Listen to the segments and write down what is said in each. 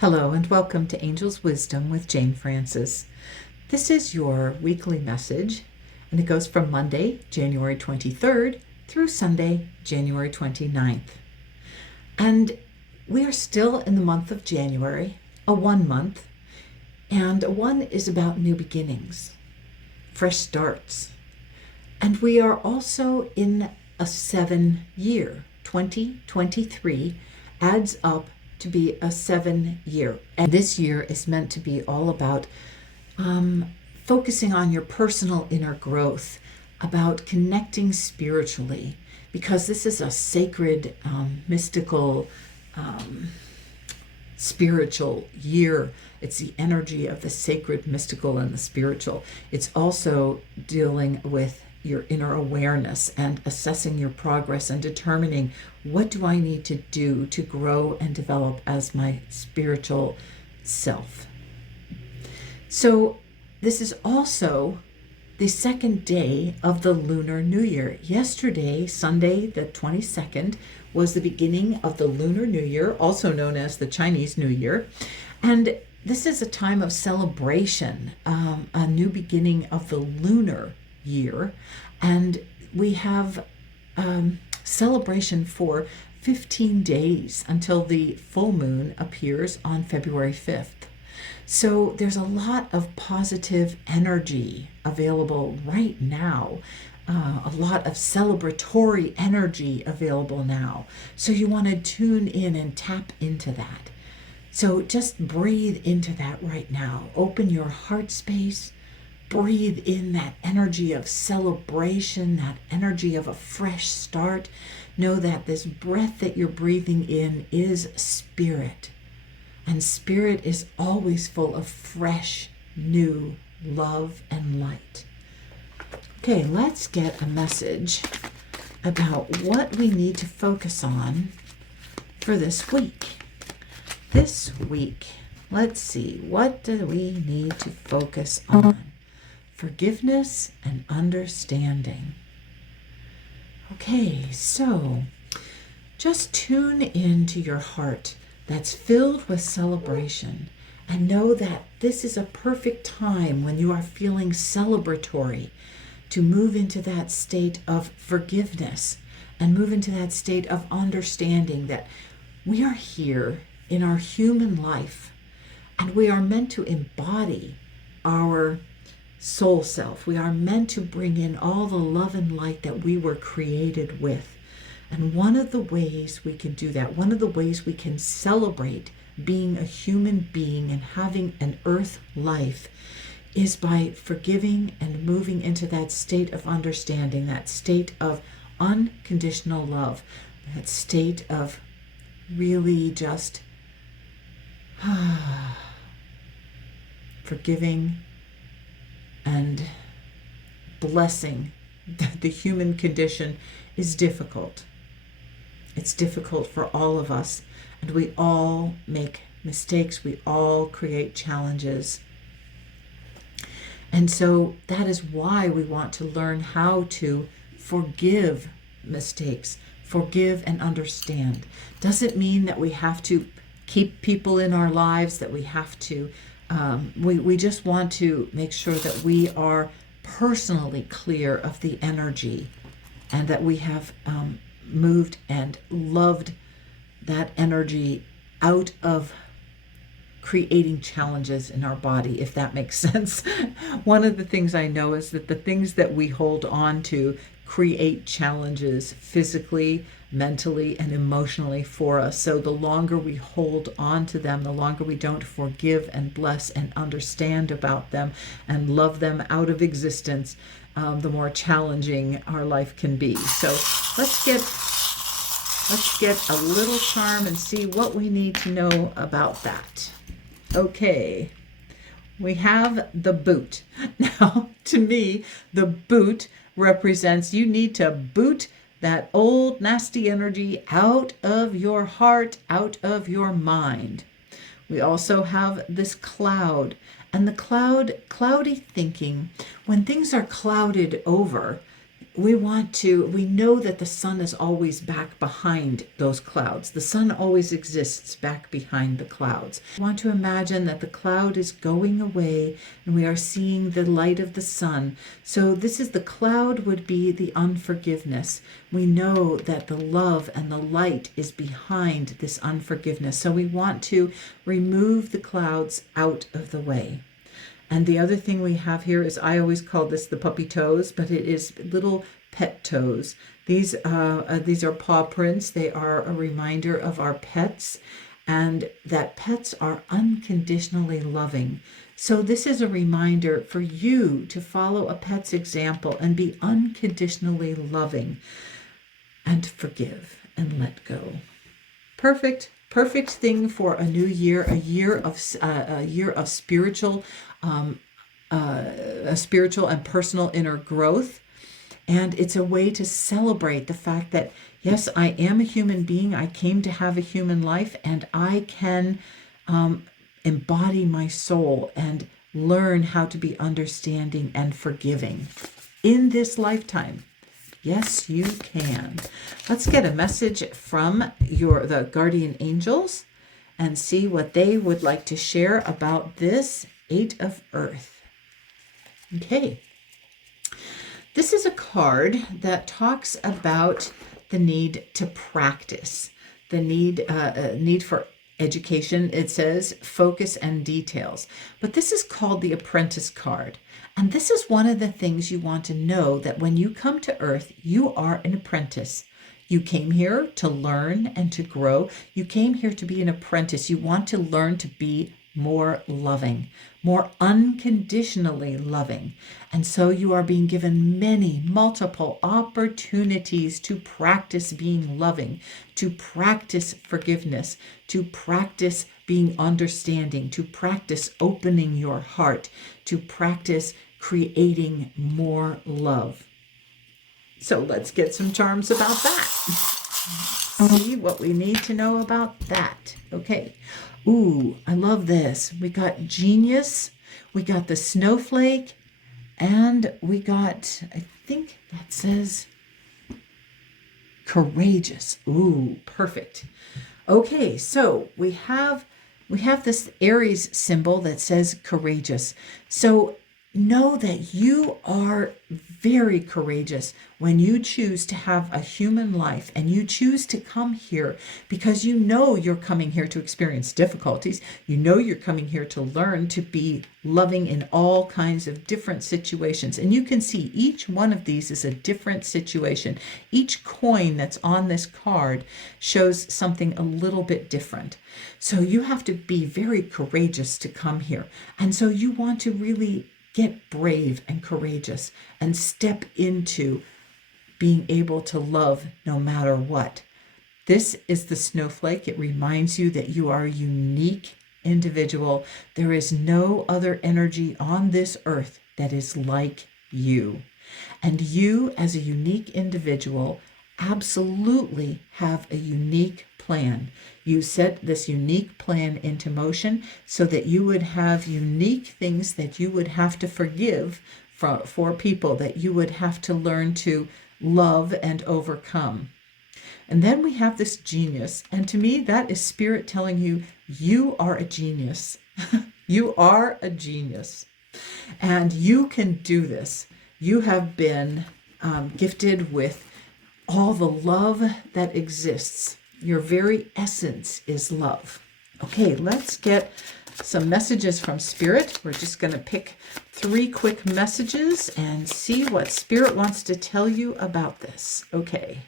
Hello and welcome to Angel's Wisdom with Jane Francis. This is your weekly message, and it goes from Monday, January 23rd through Sunday, January 29th. And we are still in the month of January, a 1 month, and a 1 is about new beginnings, fresh starts. And we are also in a 7 year. 2023 adds up to be a 7 year. And this year is meant to be all about focusing on your personal inner growth, about connecting spiritually, because this is a sacred, mystical, spiritual year. It's the energy of the sacred, mystical, and the spiritual. It's also dealing with your inner awareness and assessing your progress and determining, what do I need to do to grow and develop as my spiritual self? So this is also the second day of the Lunar New Year. Yesterday, Sunday the 22nd, was the beginning of the Lunar New Year, also known as the Chinese New Year. And this is a time of celebration, a new beginning of the lunar year. And we have celebration for 15 days until the full moon appears on February 5th. So there's a lot of positive energy available right now, a lot of celebratory energy available now. So you want to tune in and tap into that. So just breathe into that right now. Open your heart space. Breathe in that energy of celebration, that energy of a fresh start. Know that this breath that you're breathing in is spirit. And spirit is always full of fresh, new love and light. Okay, let's get a message about what we need to focus on for this week. This week, let's see, what do we need to focus on? Forgiveness and understanding. Okay, so just tune into your heart that's filled with celebration, and know that this is a perfect time when you are feeling celebratory to move into that state of forgiveness and move into that state of understanding that we are here in our human life and we are meant to embody our soul self. We are meant to bring in all the love and light that we were created with. And one of the ways we can do that, one of the ways we can celebrate being a human being and having an earth life, is by forgiving and moving into that state of understanding, that state of unconditional love, that state of really just forgiving and blessing. The human condition is difficult. It's difficult for all of us, and we all make mistakes. We all create challenges. And so that is why we want to learn how to forgive mistakes, forgive and understand. Doesn't mean that we have to keep people in our lives, that we have to, we just want to make sure that we are personally clear of the energy, and that we have moved and loved that energy out of creating challenges in our body, if that makes sense. One of the things I know is that the things that we hold on to create challenges physically, mentally, and emotionally for us. So the longer we hold on to them, the longer we don't forgive and bless and understand about them and love them out of existence, the more challenging our life can be. So let's get a little charm and see what we need to know about that. Okay, we have the boot. Now, to me, the boot represents you need to boot that old nasty energy out of your heart, out of your mind. We also have this cloud, and the cloudy thinking. When things are clouded over, we know that the sun is always back behind those clouds. The sun always exists back behind the clouds. We want to imagine that the cloud is going away and we are seeing the light of the sun. So the cloud would be the unforgiveness. We know that the love and the light is behind this unforgiveness. So we want to remove the clouds out of the way. And the other thing we have here is, I always call this the puppy toes, but it is little pet toes. These are paw prints. They are a reminder of our pets, and that pets are unconditionally loving. So this is a reminder for you to follow a pet's example and be unconditionally loving and forgive and let go. Perfect thing for a new year, a year of spiritual, a spiritual and personal inner growth. And it's a way to celebrate the fact that, yes, I am a human being. I came to have a human life, and I can embody my soul and learn how to be understanding and forgiving in this lifetime. Yes, you can. Let's get a message from the guardian angels and see what they would like to share about this 8 of Earth. Okay. This is a card that talks about the need to practice, the need for education. It says focus and details. But this is called the Apprentice card. And this is one of the things you want to know, that when you come to Earth, you are an apprentice. You came here to learn and to grow. You came here to be an apprentice. You want to learn to be more loving, more unconditionally loving. And so you are being given multiple opportunities to practice being loving, to practice forgiveness, to practice being understanding, to practice opening your heart, to practice creating more love. So let's get some charms about that. See what we need to know about that. Okay. Ooh, I love this. We got genius, we got the snowflake, and we got, I think that says courageous. Ooh, perfect. Okay, so we have this Aries symbol that says courageous. So know that you are very courageous when you choose to have a human life and you choose to come here because you know you're coming here to experience difficulties. You know you're coming here to learn to be loving in all kinds of different situations. And you can see each one of these is a different situation. Each coin that's on this card shows something a little bit different. So you have to be very courageous to come here. And so you want to really get brave and courageous and step into being able to love no matter what. This is the snowflake. It reminds you that you are a unique individual. There is no other energy on this earth that is like you. And you, as a unique individual, absolutely have a unique plan. You set this unique plan into motion so that you would have unique things that you would have to forgive for people, that you would have to learn to love and overcome. And then we have this genius. And to me, that is spirit telling you, you are a genius. You are a genius. And you can do this. You have been gifted with all the love that exists. Your very essence is love. Okay, let's get some messages from Spirit. We're just going to pick 3 quick messages and see what Spirit wants to tell you about this. Okay.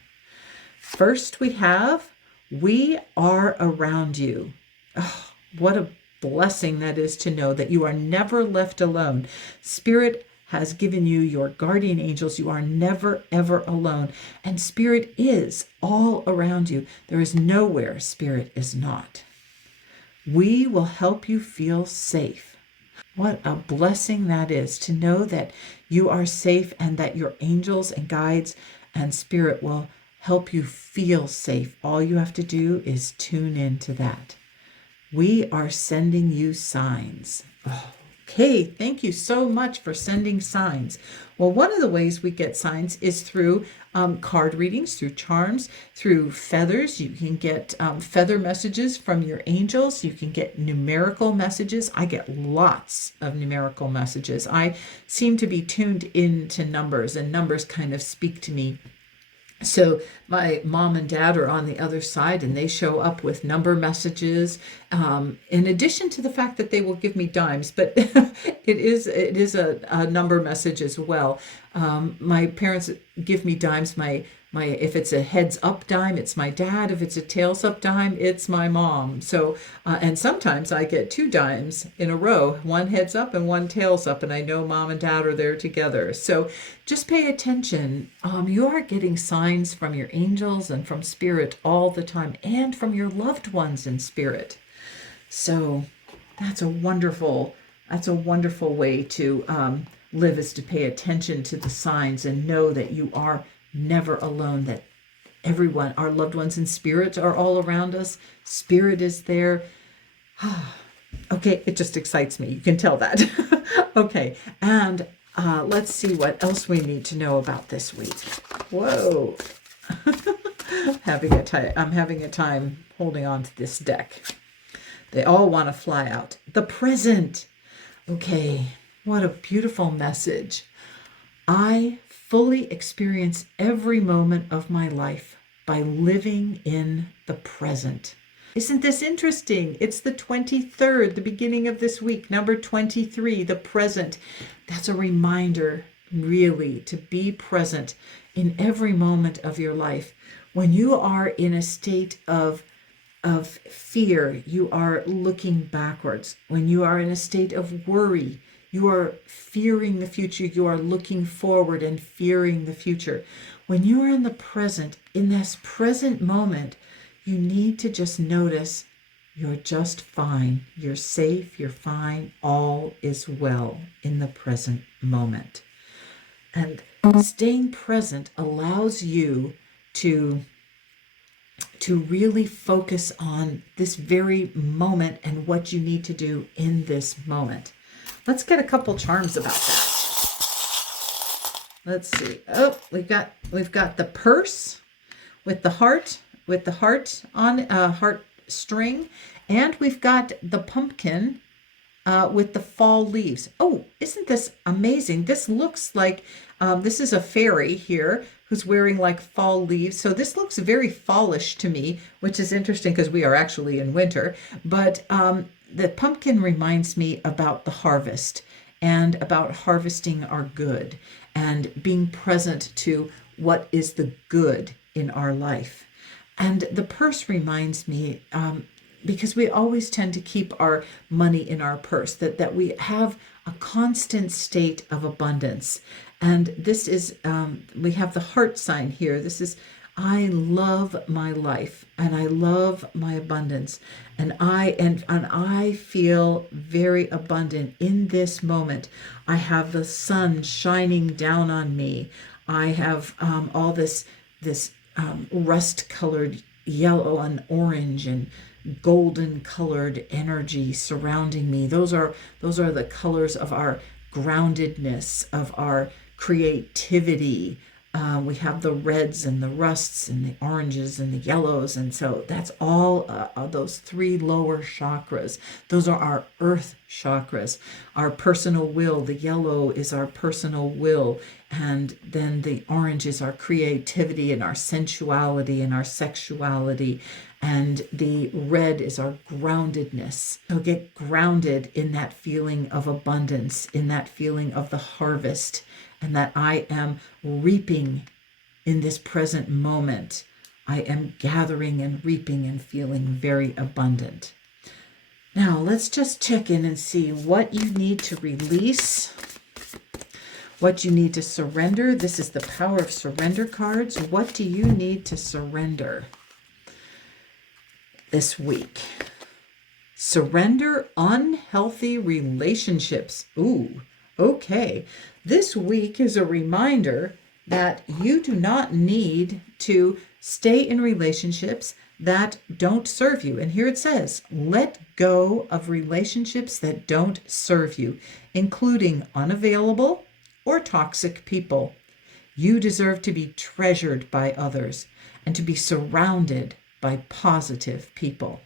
First we have, we are around you. Oh, what a blessing that is to know that you are never left alone. Spirit has given you your guardian angels. You are never, ever alone. And Spirit is all around you. There is nowhere Spirit is not. We will help you feel safe. What a blessing that is to know that you are safe and that your angels and guides and Spirit will help you feel safe. All you have to do is tune into that. We are sending you signs. Oh, Okay, thank you so much for sending signs. Well, one of the ways we get signs is through card readings, through charms, through feathers. You can get feather messages from your angels. You can get numerical messages. I get lots of numerical messages. I seem to be tuned into numbers, and numbers kind of speak to me. So my mom and dad are on the other side, and they show up with number messages, in addition to the fact that they will give me dimes, but it is a number message as well. My parents give me dimes. My if it's a heads up dime, it's my dad. If it's a tails up dime, it's my mom. So and sometimes I get two dimes in a row, one heads up and one tails up, and I know mom and dad are there together. So just pay attention. You are getting signs from your angels and from spirit all the time, and from your loved ones in spirit. So that's a wonderful way to live, is to pay attention to the signs and know that you are never alone, that everyone, our loved ones in spirit, are all around us. Spirit is there. Okay, it just excites me. You can tell that. Okay, and let's see what else we need to know about this week. Whoa. I'm having a time holding on to this deck. They all want to fly out. The present. Okay, what a beautiful message. I fully experience every moment of my life by living in the present. Isn't this interesting? It's the 23rd, the beginning of this week, number 23, the present. That's a reminder, really, to be present in every moment of your life. When you are in a state of fear, you are looking backwards. When you are in a state of worry, you are fearing the future. You are looking forward and fearing the future. When you are in the present, in this present moment, you need to just notice you're just fine. You're safe. You're fine. All is well in the present moment. And staying present allows you to really focus on this very moment and what you need to do in this moment. Let's get a couple charms about that. Let's see. Oh, we've got the purse with the heart on heart string, and we've got the pumpkin with the fall leaves. Oh, isn't this amazing? This looks like this is a fairy here who's wearing like fall leaves. So this looks very fallish to me, which is interesting because we are actually in winter. But the pumpkin reminds me about the harvest and about harvesting our good and being present to what is the good in our life. And the purse reminds me, because we always tend to keep our money in our purse, that we have a constant state of abundance. And this is, we have the heart sign here. This is, I love my life and I love my abundance. And I feel very abundant in this moment. I have the sun shining down on me. I have all this rust-colored yellow and orange and golden colored energy surrounding me. Those are the colors of our groundedness, of our creativity. We have the reds and the rusts and the oranges and the yellows. And so that's all those three lower chakras. Those are our earth chakras. Our personal will, the yellow is our personal will. And then the orange is our creativity and our sensuality and our sexuality. And the red is our groundedness. So get grounded in that feeling of abundance, in that feeling of the harvest, and that I am reaping in this present moment. I am gathering and reaping and feeling very abundant. Now, let's just check in and see what you need to release, what you need to surrender. This is the Power of Surrender cards. What do you need to surrender this week? Surrender unhealthy relationships. Ooh, okay. This week is a reminder that you do not need to stay in relationships that don't serve you. And here it says, let go of relationships that don't serve you, including unavailable or toxic people. You deserve to be treasured by others and to be surrounded by positive people.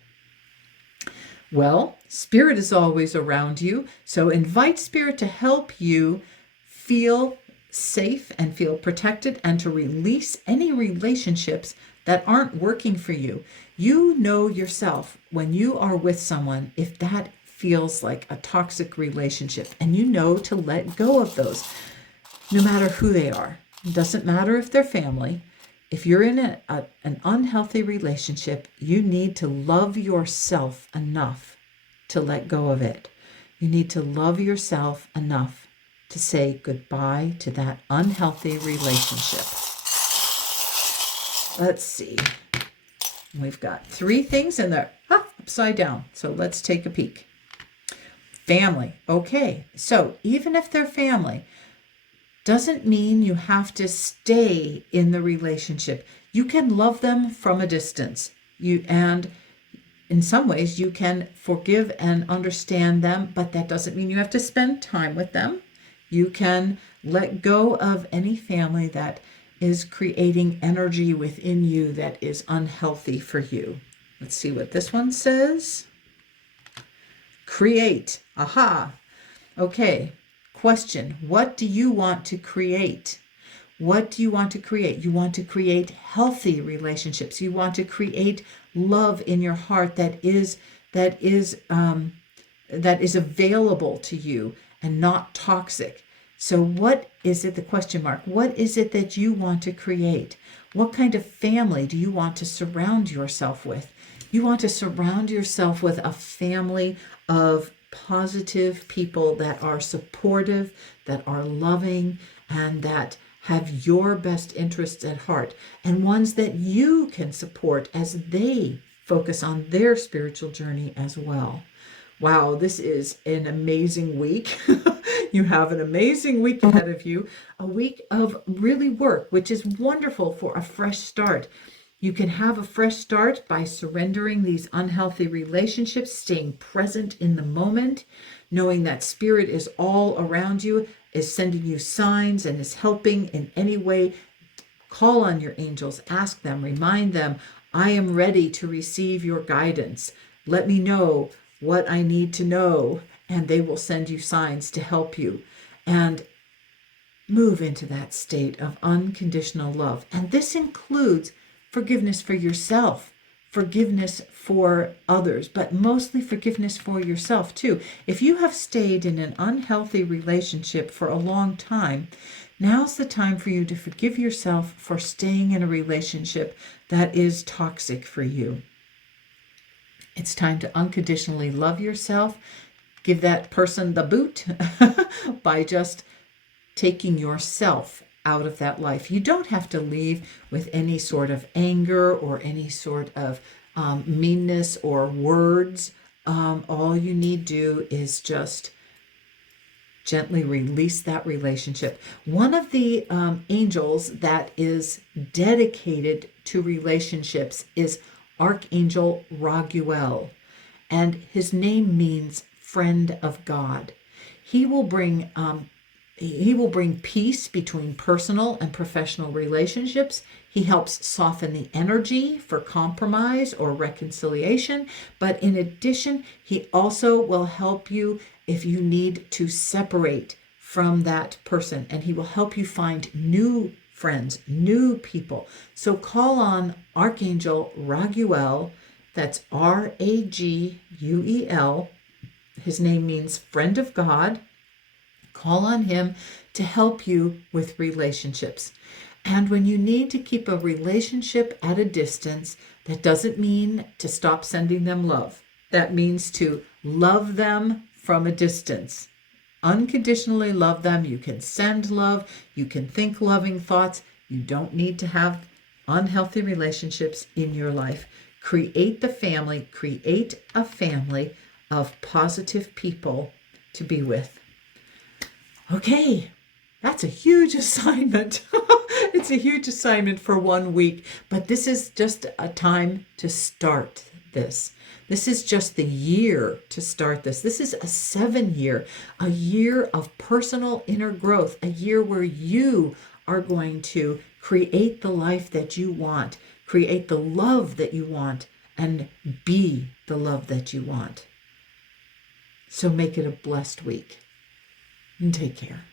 Well, Spirit is always around you, so invite Spirit to help you feel safe and feel protected and to release any relationships that aren't working for you. You know yourself when you are with someone, if that feels like a toxic relationship, and you know to let go of those, no matter who they are. It doesn't matter if they're family. If you're in an unhealthy relationship, you need to love yourself enough to let go of it. You need to love yourself enough to say goodbye to that unhealthy relationship. Let's see. We've got 3 things in there, upside down. So let's take a peek. Family. Okay, so even if they're family, doesn't mean you have to stay in the relationship. You can love them from a distance. And in some ways you can forgive and understand them, but that doesn't mean you have to spend time with them. You can let go of any family that is creating energy within you that is unhealthy for you. Let's see what this one says. Create. Aha. Okay. Question, what do you want to create? What do you want to create? You want to create healthy relationships. You want to create love in your heart that is available to you and not toxic. So what is it, the question mark, what is it that you want to create? What kind of family do you want to surround yourself with? You want to surround yourself with a family of positive people that are supportive, that are loving, and that have your best interests at heart, and ones that you can support as they focus on their spiritual journey as well. Wow, this is an amazing week. You have an amazing week ahead of you, a week of really work, which is wonderful for a fresh start. You can have a fresh start by surrendering these unhealthy relationships, staying present in the moment, knowing that Spirit is all around you, is sending you signs and is helping in any way. Call on your angels, ask them, remind them, I am ready to receive your guidance. Let me know what I need to know, and they will send you signs to help you. And move into that state of unconditional love. And this includes forgiveness for yourself, forgiveness for others, but mostly forgiveness for yourself too. If you have stayed in an unhealthy relationship for a long time, now's the time for you to forgive yourself for staying in a relationship that is toxic for you. It's time to unconditionally love yourself. Give that person the boot by just taking yourself out of that life. You don't have to leave with any sort of anger or any sort of meanness or words. All you need to do is just gently release that relationship. One of the angels that is dedicated to relationships is Archangel Raguel, and his name means friend of God. He will bring peace between personal and professional relationships. He helps soften the energy for compromise or reconciliation. But in addition, he also will help you if you need to separate from that person. And he will help you find new friends, new people. So call on Archangel Raguel. That's Raguel. His name means friend of God. Call on him to help you with relationships. And when you need to keep a relationship at a distance, that doesn't mean to stop sending them love. That means to love them from a distance. Unconditionally love them. You can send love. You can think loving thoughts. You don't need to have unhealthy relationships in your life. Create the family. Create a family of positive people to be with. Okay, That's a huge assignment. It's a huge assignment for 1 week, but this is just a time to start this. This is just the year to start this. This is a 7 year, a year of personal inner growth, a year where you are going to create the life that you want, create the love that you want, and be the love that you want. So make it a blessed week and take care.